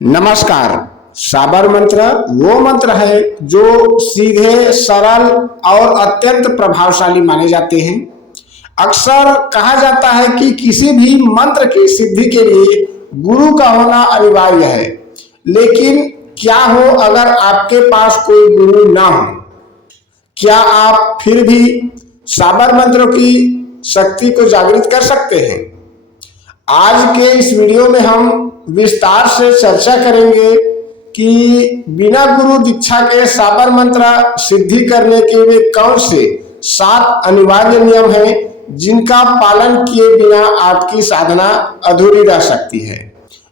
नमस्कार। साबर मंत्र वो मंत्र है जो सीधे, सरल और अत्यंत प्रभावशाली माने जाते हैं। अक्सर कहा जाता है कि किसी भी मंत्र की सिद्धि के लिए गुरु का होना अनिवार्य है, लेकिन क्या हो अगर आपके पास कोई गुरु ना हो? क्या आप फिर भी साबर मंत्रों की शक्ति को जागृत कर सकते हैं? आज के इस वीडियो में हम विस्तार से चर्चा करेंगे कि बिना गुरु दीक्षा के साबर मंत्र सिद्धि करने के वे कौन से 7 अनिवार्य नियम हैं जिनका पालन किए बिना आपकी साधना अधूरी रह सकती है।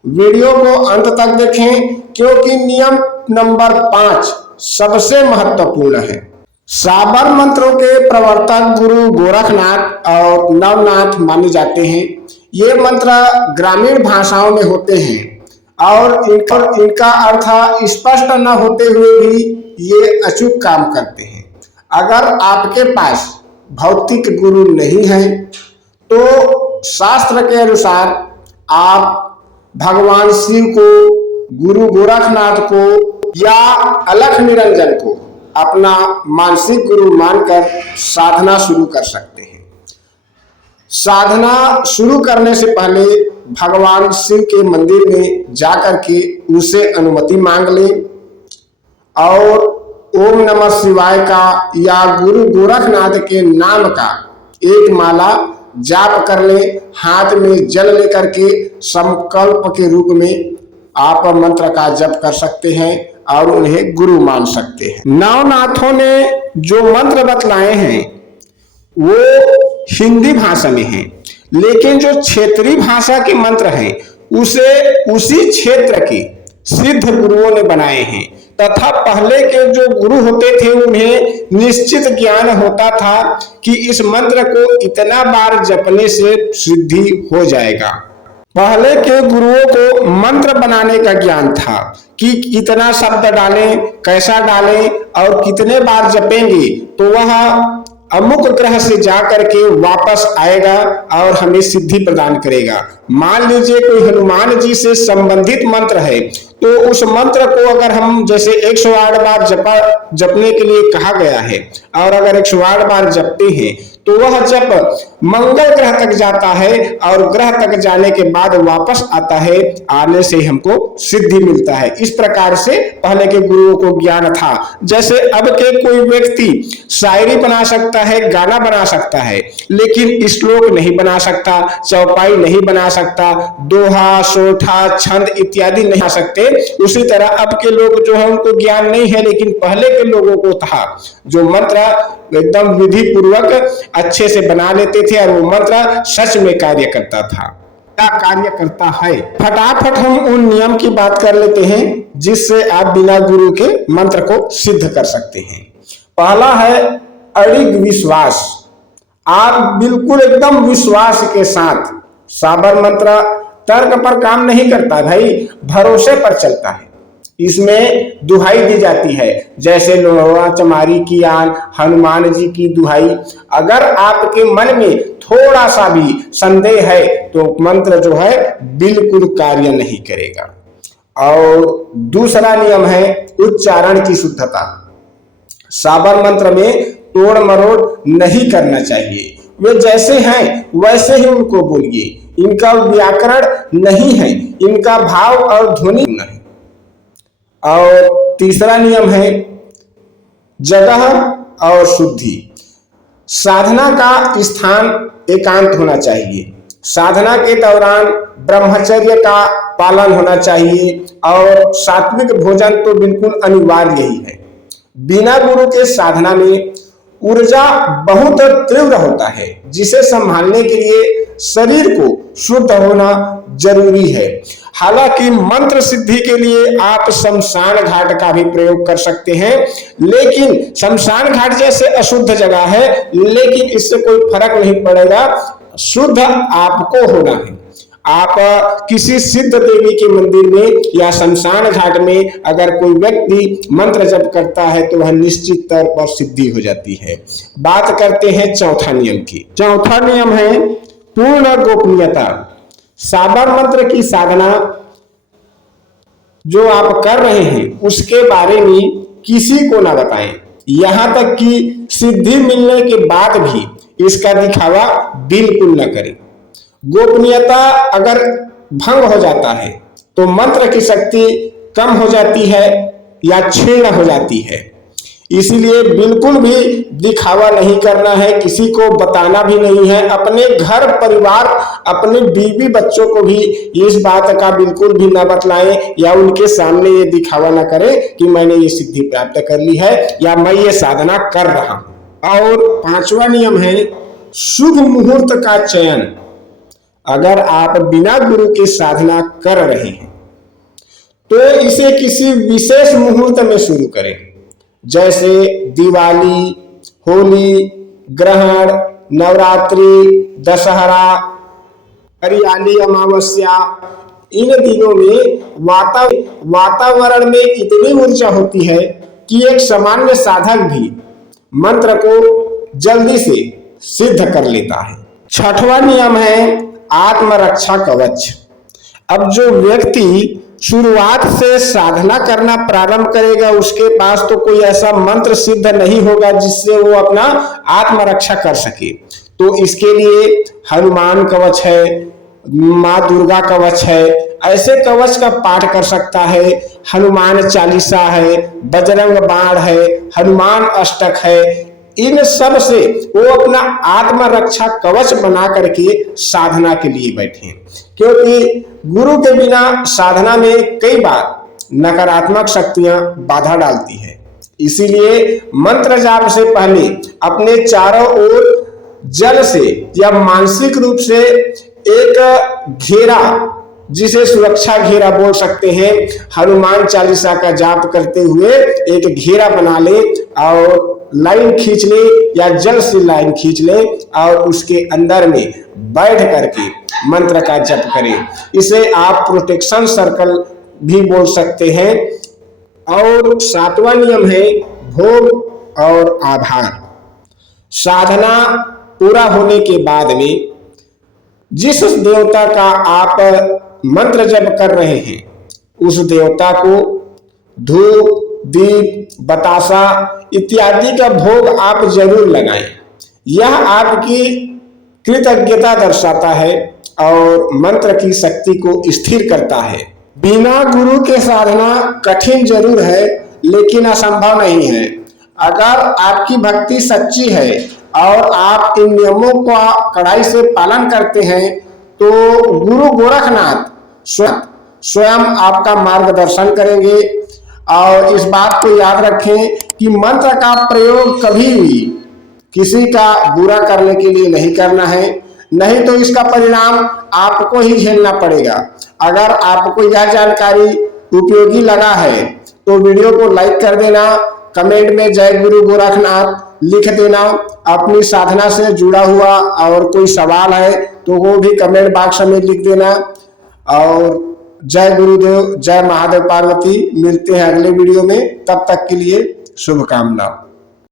वीडियो को अंत तक देखें क्योंकि नियम नंबर 5 सबसे महत्वपूर्ण है। साबर मंत्रों के प्रवर्तक गुरु गोरखनाथ और नवनाथ माने जाते हैं। ये मंत्र ग्रामीण भाषाओं में होते हैं और इनका अर्थ स्पष्ट न होते हुए भी ये अचूक काम करते हैं। अगर आपके पास भौतिक गुरु नहीं है तो शास्त्र के अनुसार आप भगवान शिव को, गुरु गोरखनाथ को या अलख निरंजन को अपना मानसिक गुरु मानकर साधना शुरू कर सकते हैं। साधना शुरू करने से पहले भगवान शिव के मंदिर में जाकर के उनसे अनुमति मांग लें और ओम नमः शिवाय का या गुरु गोरखनाथ के नाम का एक माला जाप कर ले। हाथ में जल लेकर के संकल्प के रूप में आप मंत्र का जप कर सकते हैं और उन्हें गुरु मान सकते हैं। नवनाथों ने जो मंत्र बतलाए हैं वो हिंदी भाषा में हैं, लेकिन जो क्षेत्रीय भाषा के मंत्र हैं उसे उसी क्षेत्र के सिद्ध गुरुओं ने बनाए हैं तथा पहले के जो गुरु होते थे उन्हें निश्चित ज्ञान होता था कि इस मंत्र को इतना बार जपने से सिद्धि हो जाएगा। पहले के गुरुओं को मंत्र बनाने का ज्ञान था कि कितना शब्द डालें, कैसा डालें और कितने बार जपेंगे तो वह अमुक ग्रह से जाकर के वापस आएगा और हमें सिद्धि प्रदान करेगा। मान लीजिए कोई हनुमान जी से संबंधित मंत्र है तो उस मंत्र को अगर हम जैसे 108 बार जपने के लिए कहा गया है और अगर 108 बार जपते हैं तो वह जप मंगल ग्रह तक जाता है और ग्रह तक जाने के बाद वापस आता है, आने से हमको सिद्धि मिलता है। इस प्रकार से पहले के गुरुओं को ज्ञान था। जैसे अब के कोई व्यक्ति शायरी बना सकता है, गाना बना सकता है, लेकिन श्लोक नहीं बना सकता, चौपाई नहीं बना सकता, दोहा, सोठा, छंद इत्यादि नहीं बना सकते। उसी तरह अब के लोग जो है उनको ज्ञान नहीं है, लेकिन पहले के लोगों को था जो मंत्र एकदम विधि पूर्वक अच्छे से बना लेते थे और वो मंत्र सच में कार्य करता था, कार्य करता है। फटाफट हम उन नियम की बात कर लेते हैं जिससे आप बिना गुरु के मंत्र को सिद्ध कर सकते हैं। पहला है अड़िग विश्वास। आप बिल्कुल एकदम विश्वास के साथ, साबर मंत्र तर्क पर काम नहीं करता भाई, भरोसे पर चलता है। इसमें दुहाई दी जाती है, जैसे लोहा चमारी की आन, हनुमान जी की दुहाई। अगर आपके मन में थोड़ा सा भी संदेह है तो मंत्र जो है बिल्कुल कार्य नहीं करेगा। और दूसरा नियम है उच्चारण की शुद्धता। साबर मंत्र में तोड़ मरोड़ नहीं करना चाहिए। वे जैसे हैं वैसे ही उनको बोलिए। इनका व्याकरण नहीं है, इनका भाव और ध्वनि नहीं। और तीसरा नियम है जगह और शुद्धि। साधना का स्थान एकांत होना चाहिए। साधना के दौरान ब्रह्मचर्य का पालन होना चाहिए और सात्विक भोजन तो बिल्कुल अनिवार्य ही है। बिना गुरु के साधना में ऊर्जा बहुत तीव्र होता है, जिसे संभालने के लिए शरीर को शुद्ध होना जरूरी है। हालांकि मंत्र सिद्धि के लिए आप शमशान घाट का भी प्रयोग कर सकते हैं, लेकिन शमशान घाट जैसे अशुद्ध जगह है, लेकिन इससे कोई फर्क नहीं पड़ेगा। शुद्ध आपको होना है। आप किसी सिद्ध देवी के मंदिर में या शमशान घाट में अगर कोई व्यक्ति मंत्र जप करता है तो वह निश्चित तौर पर सिद्धि हो जाती है। बात करते हैं चौथा नियम की। चौथा नियम है पूर्ण गोपनीयता। साबर मंत्र की साधना जो आप कर रहे हैं उसके बारे में किसी को ना बताएं। यहां तक कि सिद्धि मिलने के बाद भी इसका दिखावा बिल्कुल न करें। गोपनीयता अगर भंग हो जाता है तो मंत्र की शक्ति कम हो जाती है या क्षीण हो जाती है। इसीलिए बिल्कुल भी दिखावा नहीं करना है, किसी को बताना भी नहीं है। अपने घर परिवार, अपने बीवी बच्चों को भी इस बात का बिल्कुल भी ना बतलाएं या उनके सामने ये दिखावा ना करें कि मैंने ये सिद्धि प्राप्त कर ली है या मैं ये साधना कर रहा हूं। और 5वां नियम है शुभ मुहूर्त का चयन। अगर आप बिना गुरु की साधना कर रहे हैं तो इसे किसी विशेष मुहूर्त में शुरू करें, जैसे दिवाली, होली, ग्रहण, नवरात्रि, दशहरा, हरियाली अमावस्या। इन दिनों में वातावरण में इतनी ऊर्जा होती है कि एक सामान्य साधक भी मंत्र को जल्दी से सिद्ध कर लेता है। 6वां नियम है आत्मरक्षा कवच। अब जो व्यक्ति शुरुआत से साधना करना प्रारंभ करेगा उसके पास तो कोई ऐसा मंत्र सिद्ध नहीं होगा जिससे वो अपना आत्मरक्षा कर सके। तो इसके लिए हनुमान कवच है, माँ दुर्गा कवच है, ऐसे कवच का पाठ कर सकता है। हनुमान चालीसा है, बजरंग बाण है, हनुमान अष्टक है। इन सब से वो अपना आत्मरक्षा कवच बना करके साधना के लिए बैठे, क्योंकि गुरु के बिना साधना में कई बार नकारात्मक शक्तियां बाधा डालती है। इसीलिए मंत्र जाप से पहले अपने चारों ओर जल से या मानसिक रूप से एक घेरा, जिसे सुरक्षा घेरा बोल सकते हैं, हनुमान चालीसा का जाप करते हुए एक घेरा बना ले और लाइन खींच ले या जल से लाइन खींच ले और उसके अंदर में बैठ करके मंत्र का जप करें। इसे आप प्रोटेक्शन सर्कल भी बोल सकते हैं। और 7वां नियम है भोग और आभार। साधना पूरा होने के बाद में जिस देवता का आप मंत्र जप कर रहे हैं उस देवता को धूप, दीप, बतासा इत्यादि का भोग आप जरूर लगाएं। यह आपकी कृतज्ञता दर्शाता है और मंत्र की शक्ति को स्थिर करता है। बिना गुरु के साधना कठिन जरूर है लेकिन असंभव नहीं है। अगर आपकी भक्ति सच्ची है और आप इन नियमों का कड़ाई से पालन करते हैं तो गुरु गोरखनाथ स्वयं आपका मार्गदर्शन करेंगे। और इस बात को याद रखें कि मंत्र का प्रयोग कभी भी किसी का बुरा करने के लिए नहीं करना है, नहीं तो इसका परिणाम आपको ही झेलना पड़ेगा। अगर आपको यह जानकारी उपयोगी लगा है तो वीडियो को लाइक कर देना, कमेंट में जय गुरु गोरखनाथ लिख देना। अपनी साधना से जुड़ा हुआ और कोई सवाल है तो वो भी कमेंट बॉक्स में लिख देना। और जय गुरुदेव, जय महादेव पार्वती। मिलते हैं अगले वीडियो में, तब तक के लिए शुभकामनाएं।